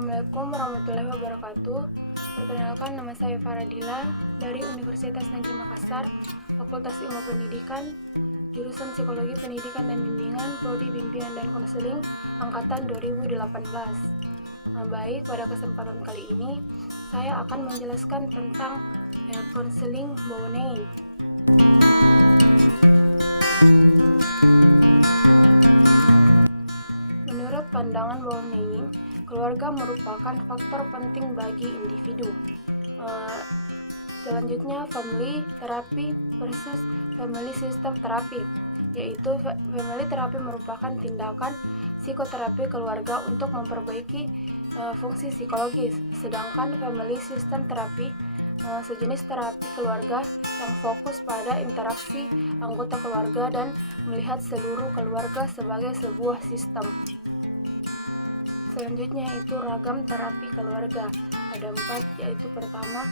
Assalamualaikum warahmatullahi wabarakatuh. Perkenalkan, nama saya Faradila dari Universitas Negeri Makassar, Fakultas Ilmu Pendidikan, jurusan Psikologi Pendidikan dan Bimbingan, Prodi Bimbingan dan Konseling, angkatan 2018. Baik, pada kesempatan kali ini saya akan menjelaskan tentang konseling Bouwnein. Menurut pandangan Bouwnein, keluarga merupakan faktor penting bagi individu. Selanjutnya, family therapy versus family system therapy, yaitu family therapy merupakan tindakan psikoterapi keluarga untuk memperbaiki fungsi psikologis, sedangkan family system therapy sejenis terapi keluarga yang fokus pada interaksi anggota keluarga dan melihat seluruh keluarga sebagai sebuah sistem. Selanjutnya yaitu ragam terapi keluarga. Ada 4, yaitu pertama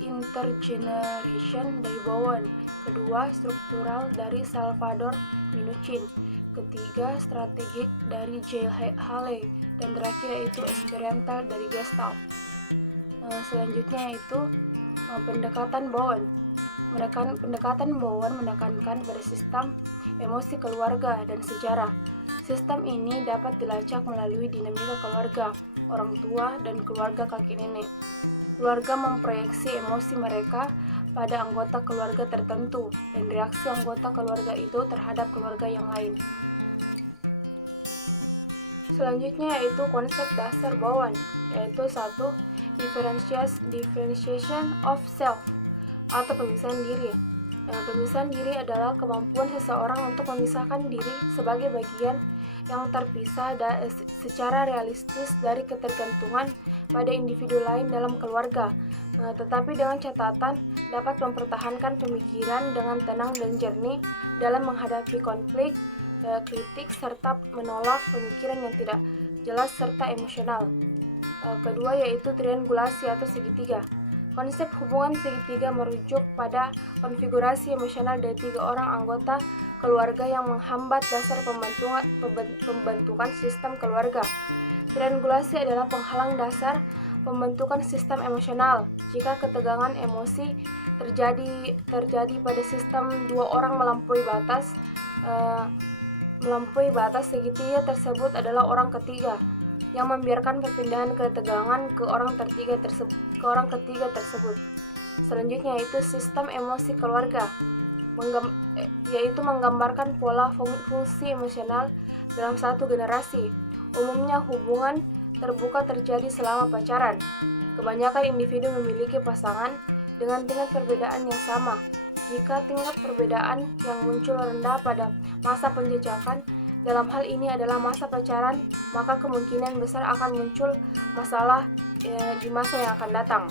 intergeneration dari Bowen, kedua struktural dari Salvador Minuchin, ketiga strategik dari J. Haley, dan terakhir yaitu experimental dari Gestalt. Selanjutnya yaitu pendekatan Bowen. Pendekatan Bowen menekankan pada sistem emosi keluarga dan sejarah. Sistem ini dapat dilacak melalui dinamika keluarga, orang tua, dan keluarga kakek nenek. Keluarga memproyeksi emosi mereka pada anggota keluarga tertentu dan reaksi anggota keluarga itu terhadap keluarga yang lain. Selanjutnya yaitu konsep dasar Bowen, yaitu 1. Differentiation of self atau pemisahan diri. Pemisahan diri adalah kemampuan seseorang untuk memisahkan diri sebagai bagian yang terpisah secara realistis dari ketergantungan pada individu lain dalam keluarga, tetapi dengan catatan dapat mempertahankan pemikiran dengan tenang dan jernih dalam menghadapi konflik, kritik, serta menolak pemikiran yang tidak jelas serta emosional. Kedua yaitu triangulasi atau segitiga. Konsep hubungan segitiga merujuk pada konfigurasi emosional dari 3 orang anggota keluarga yang menghambat dasar pembentukan sistem keluarga. Triangulasi adalah penghalang dasar pembentukan sistem emosional. Jika ketegangan emosi terjadi pada sistem 2 orang melampaui batas, segitiga tersebut adalah orang ketiga yang membiarkan perpindahan ketegangan ke orang ketiga tersebut. Selanjutnya yaitu sistem emosi keluarga, yaitu menggambarkan pola fungsi emosional dalam satu generasi. Umumnya hubungan terbuka terjadi selama pacaran. Kebanyakan individu memiliki pasangan dengan tingkat perbedaan yang sama. Jika tingkat perbedaan yang muncul rendah pada masa penjajakan, dalam hal ini adalah masa pacaran, maka kemungkinan besar akan muncul masalah di masa yang akan datang.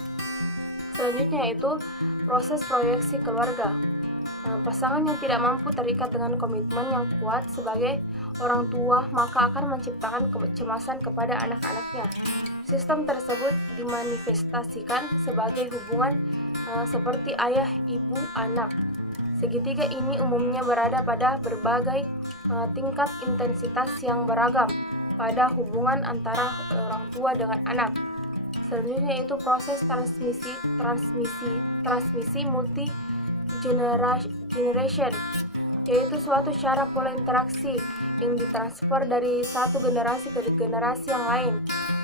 Selanjutnya yaitu proses proyeksi keluarga. Pasangan yang tidak mampu terikat dengan komitmen yang kuat sebagai orang tua, maka akan menciptakan kecemasan kepada anak-anaknya. Sistem tersebut dimanifestasikan sebagai hubungan seperti ayah, ibu, anak. Segitiga ini umumnya berada pada berbagai tingkat intensitas yang beragam pada hubungan antara orang tua dengan anak. Selanjutnya yaitu proses transmisi multi generation, yaitu suatu cara pola interaksi yang ditransfer dari satu generasi ke generasi yang lain,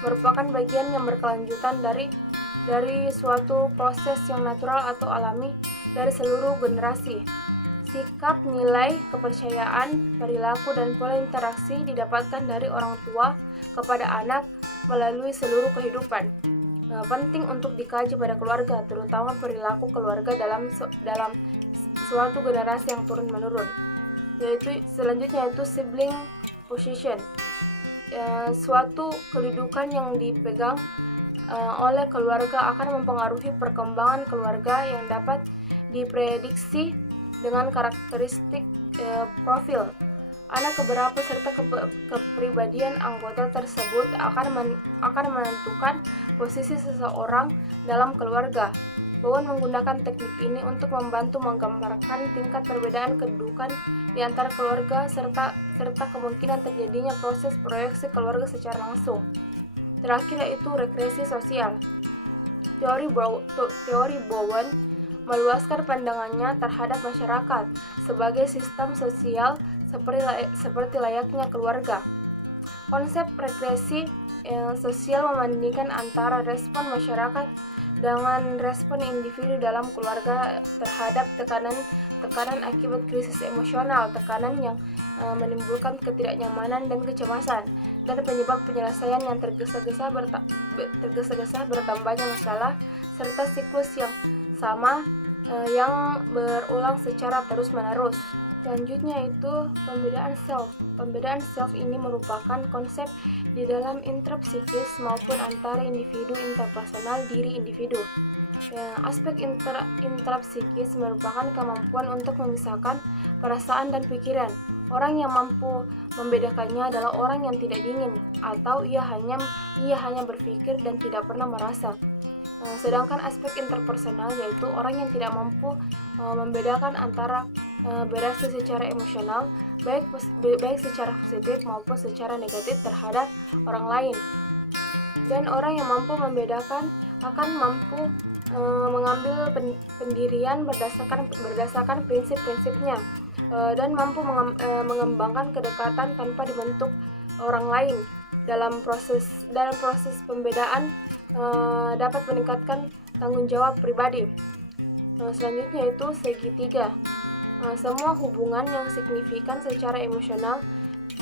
merupakan bagian yang berkelanjutan dari suatu proses yang natural atau alami dari seluruh generasi. Sikap, nilai, kepercayaan, perilaku, dan pola interaksi didapatkan dari orang tua kepada anak melalui seluruh kehidupan. Penting untuk dikaji pada keluarga, terutama perilaku keluarga dalam suatu generasi yang turun-menurun. Selanjutnya yaitu sibling position, suatu kedudukan yang dipegang oleh keluarga akan mempengaruhi perkembangan keluarga yang dapat diprediksi dengan karakteristik profil anak keberapa serta kepribadian anggota tersebut akan menentukan posisi seseorang dalam keluarga. Bowen menggunakan teknik ini untuk membantu menggambarkan tingkat perbedaan kedudukan di antara keluarga serta kemungkinan terjadinya proses proyeksi keluarga secara langsung. Terakhir yaitu regresi sosial. Teori Bowen meluaskan pandangannya terhadap masyarakat sebagai sistem sosial seperti layaknya keluarga. Konsep regresi sosial membandingkan antara respon masyarakat dengan respon individu dalam keluarga terhadap tekanan akibat krisis emosional, tekanan yang menimbulkan ketidaknyamanan dan kecemasan, dan penyebab penyelesaian yang tergesa-gesa bertambahnya masalah, serta siklus yang sama yang berulang secara terus-menerus. Selanjutnya itu pembedaan self. Pembedaan self ini merupakan konsep di dalam intrapsikis maupun antara individu interpersonal diri individu. Aspek intrapsikis merupakan kemampuan untuk memisahkan perasaan dan pikiran. Orang yang mampu membedakannya adalah orang yang tidak dingin, atau ia hanya berpikir dan tidak pernah merasa. Sedangkan aspek interpersonal yaitu orang yang tidak mampu membedakan antara bereaksi secara emosional, baik secara positif maupun secara negatif terhadap orang lain. Dan orang yang mampu membedakan akan mampu mengambil pendirian berdasarkan prinsip-prinsipnya, dan mampu mengembangkan kedekatan tanpa dibentuk orang lain. Dalam proses pembedaan dapat meningkatkan tanggung jawab pribadi. Selanjutnya itu segitiga. Semua hubungan yang signifikan secara emosional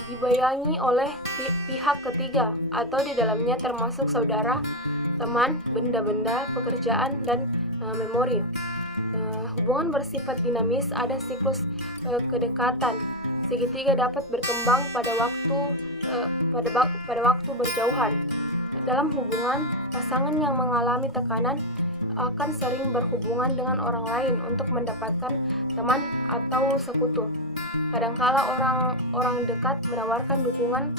dibayangi oleh pihak ketiga, atau di dalamnya termasuk saudara, teman, benda-benda, pekerjaan, dan memori. Hubungan bersifat dinamis, ada siklus kedekatan. Segitiga dapat berkembang pada waktu berjauhan. Dalam hubungan, pasangan yang mengalami tekanan akan sering berhubungan dengan orang lain untuk mendapatkan teman atau sekutu. Kadangkala orang dekat menawarkan dukungan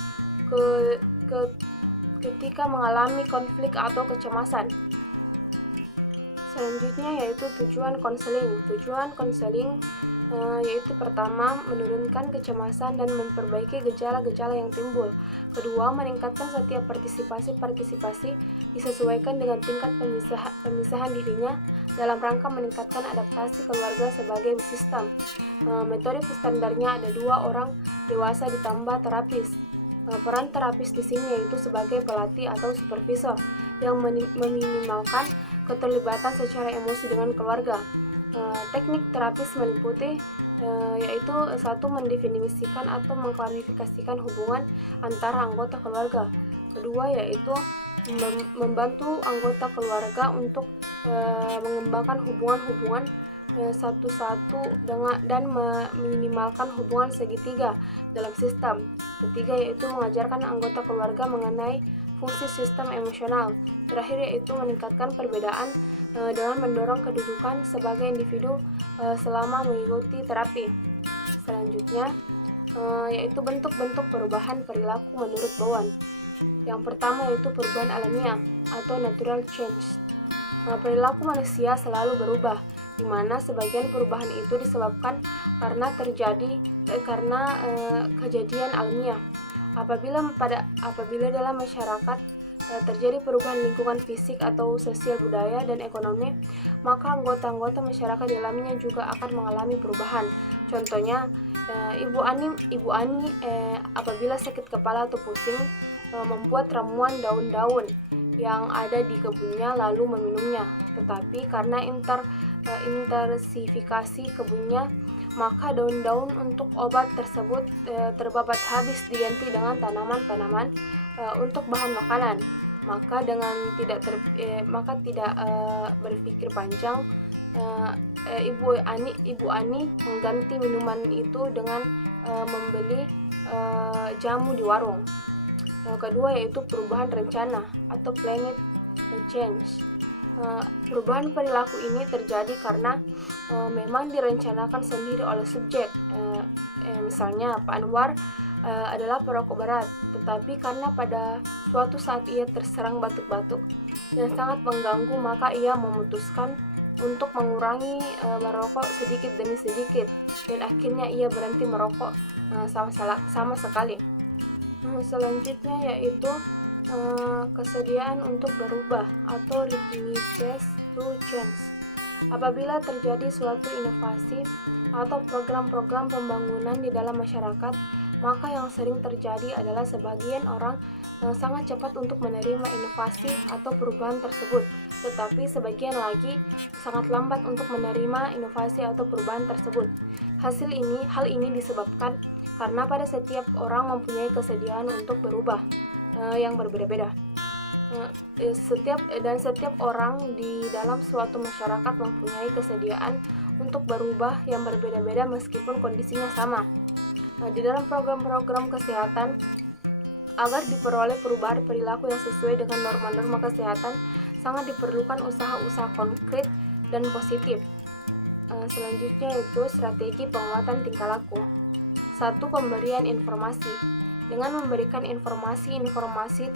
ketika mengalami konflik atau kecemasan. Selanjutnya yaitu tujuan konseling. Tujuan konseling yaitu pertama, menurunkan kecemasan dan memperbaiki gejala-gejala yang timbul. Kedua, meningkatkan setiap partisipasi disesuaikan dengan tingkat pemisahan dirinya dalam rangka meningkatkan adaptasi keluarga sebagai sistem. Metode standarnya ada 2 orang dewasa ditambah terapis. Peran terapis di sini yaitu sebagai pelatih atau supervisor yang meminimalkan keterlibatan secara emosi dengan keluarga. Teknik terapis meliputi yaitu 1. Mendefinisikan atau mengklarifikasikan hubungan antara anggota keluarga. Kedua yaitu membantu anggota keluarga untuk mengembangkan hubungan satu-satu dan meminimalkan hubungan segitiga dalam sistem. Ketiga yaitu mengajarkan anggota keluarga mengenai fungsi sistem emosional. Terakhir yaitu meningkatkan perbedaan dengan mendorong kedudukan sebagai individu selama mengikuti terapi. Selanjutnya yaitu bentuk-bentuk perubahan perilaku menurut Bowen. Yang pertama yaitu perubahan alamiah atau natural change. Perilaku manusia selalu berubah, di mana sebagian perubahan itu disebabkan karena kejadian alamiah. Apabila dalam masyarakat terjadi perubahan lingkungan fisik atau sosial, budaya, dan ekonomi, maka anggota-anggota masyarakat di dalamnya juga akan mengalami perubahan. Contohnya, Ibu Ani apabila sakit kepala atau pusing membuat ramuan daun-daun yang ada di kebunnya lalu meminumnya. Tetapi karena intensifikasi kebunnya, maka daun-daun untuk obat tersebut terbabat habis diganti dengan tanaman-tanaman untuk bahan makanan. Maka tidak berpikir panjang, Ibu Ani mengganti minuman itu dengan membeli jamu di warung. Yang kedua yaitu perubahan rencana atau planned change. Perubahan perilaku ini terjadi karena memang direncanakan sendiri oleh subjek. Misalnya Pak Anwar adalah perokok berat, tetapi karena pada suatu saat ia terserang batuk-batuk yang sangat mengganggu, maka ia memutuskan untuk mengurangi merokok sedikit demi sedikit, dan akhirnya ia berhenti merokok sama sekali. Selanjutnya yaitu kesediaan untuk berubah atau readiness to change. Apabila terjadi suatu inovasi atau program-program pembangunan di dalam masyarakat, maka yang sering terjadi adalah sebagian orang sangat cepat untuk menerima inovasi atau perubahan tersebut, tetapi sebagian lagi sangat lambat untuk menerima inovasi atau perubahan tersebut. Hal ini disebabkan karena pada setiap orang mempunyai kesediaan untuk berubah yang berbeda-beda. Setiap orang di dalam suatu masyarakat mempunyai kesediaan untuk berubah yang berbeda-beda meskipun kondisinya sama. Di dalam program-program kesehatan, agar diperoleh perubahan perilaku yang sesuai dengan norma-norma kesehatan, sangat diperlukan usaha-usaha konkret dan positif. Selanjutnya itu strategi penguatan tingkah laku. 1. Pemberian informasi. Dengan memberikan informasi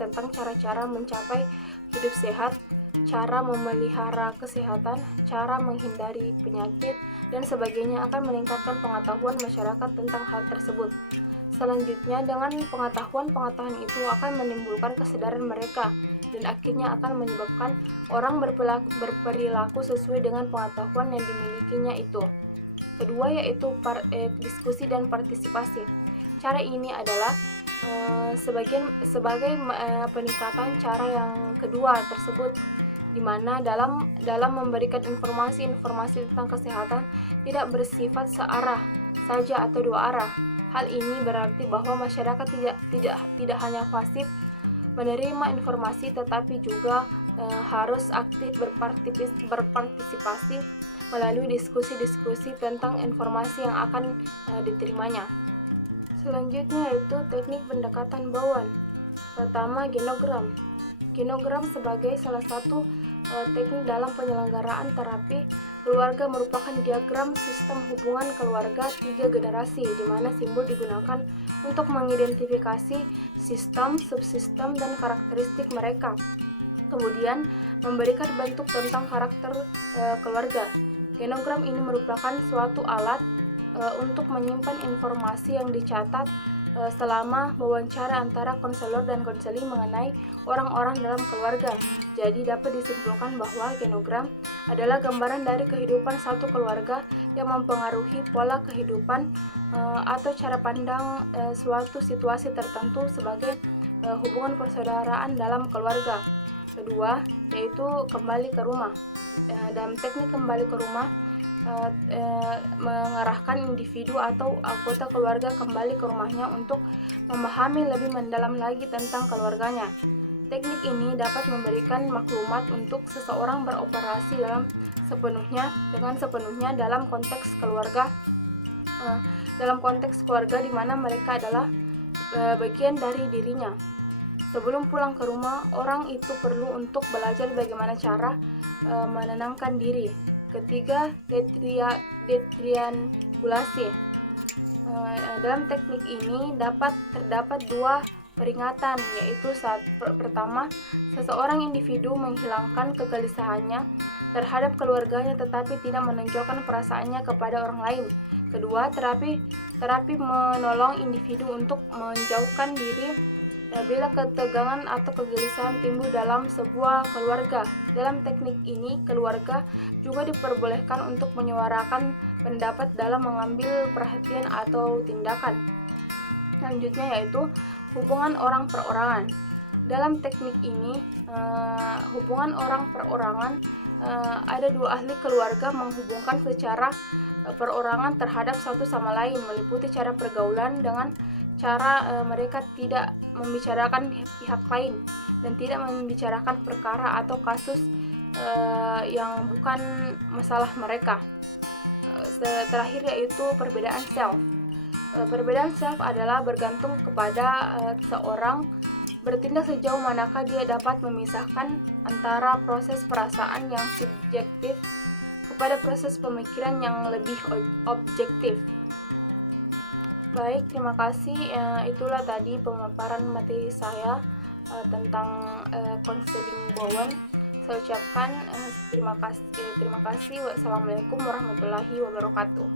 tentang cara-cara mencapai hidup sehat, cara memelihara kesehatan, cara menghindari penyakit, dan sebagainya akan meningkatkan pengetahuan masyarakat tentang hal tersebut. Selanjutnya, dengan pengetahuan itu akan menimbulkan kesadaran mereka dan akhirnya akan menyebabkan orang berperilaku sesuai dengan pengetahuan yang dimilikinya itu. Kedua, yaitu diskusi dan partisipasi. Cara ini adalah sebagai peningkatan cara yang kedua tersebut, di mana dalam memberikan informasi tentang kesehatan tidak bersifat searah saja atau dua arah. Hal ini berarti bahwa masyarakat tidak hanya pasif menerima informasi, tetapi juga harus aktif berpartisipasi melalui diskusi-diskusi tentang informasi yang akan diterimanya. Selanjutnya yaitu teknik pendekatan Bowen. Pertama, genogram. Genogram sebagai salah satu teknik dalam penyelenggaraan terapi keluarga merupakan diagram sistem hubungan keluarga 3 generasi, di mana simbol digunakan untuk mengidentifikasi sistem, subsistem, dan karakteristik mereka. Kemudian memberikan bentuk tentang karakter keluarga. Genogram ini merupakan suatu alat untuk menyimpan informasi yang dicatat selama wawancara antara konselor dan konseli mengenai orang-orang dalam keluarga. Jadi dapat disimpulkan bahwa genogram adalah gambaran dari kehidupan satu keluarga yang mempengaruhi pola kehidupan atau cara pandang suatu situasi tertentu sebagai hubungan persaudaraan dalam keluarga. Kedua, yaitu kembali ke rumah. Dalam teknik kembali ke rumah, mengarahkan individu atau anggota keluarga kembali ke rumahnya untuk memahami lebih mendalam lagi tentang keluarganya. Teknik ini dapat memberikan maklumat untuk seseorang beroperasi dengan sepenuhnya dalam konteks keluarga, di mana mereka adalah bagian dari dirinya. Sebelum pulang ke rumah, orang itu perlu untuk belajar bagaimana cara menenangkan diri. Ketiga, detriangulasi. Dalam teknik ini terdapat 2 peringatan, yaitu pertama, seseorang individu menghilangkan kegelisahannya terhadap keluarganya tetapi tidak menunjukkan perasaannya kepada orang lain. Kedua, terapi menolong individu untuk menjauhkan diri bila ketegangan atau kegelisahan timbul dalam sebuah keluarga. Dalam teknik ini, keluarga juga diperbolehkan untuk menyuarakan pendapat dalam mengambil perhatian atau tindakan. Selanjutnya yaitu hubungan orang perorangan. Dalam teknik ini, hubungan orang perorangan, ada 2 ahli keluarga menghubungkan secara perorangan terhadap satu sama lain, meliputi cara pergaulan dengan cara mereka tidak membicarakan pihak lain dan tidak membicarakan perkara atau kasus yang bukan masalah mereka. Terakhir yaitu perbedaan self. Perbedaan self adalah bergantung kepada seorang bertindak sejauh manakah dia dapat memisahkan antara proses perasaan yang subjektif kepada proses pemikiran yang lebih objektif. Baik, terima kasih. Itulah tadi pemaparan materi saya tentang konseling Bowen. Saya ucapkan terima kasih. Wassalamualaikum warahmatullahi wabarakatuh.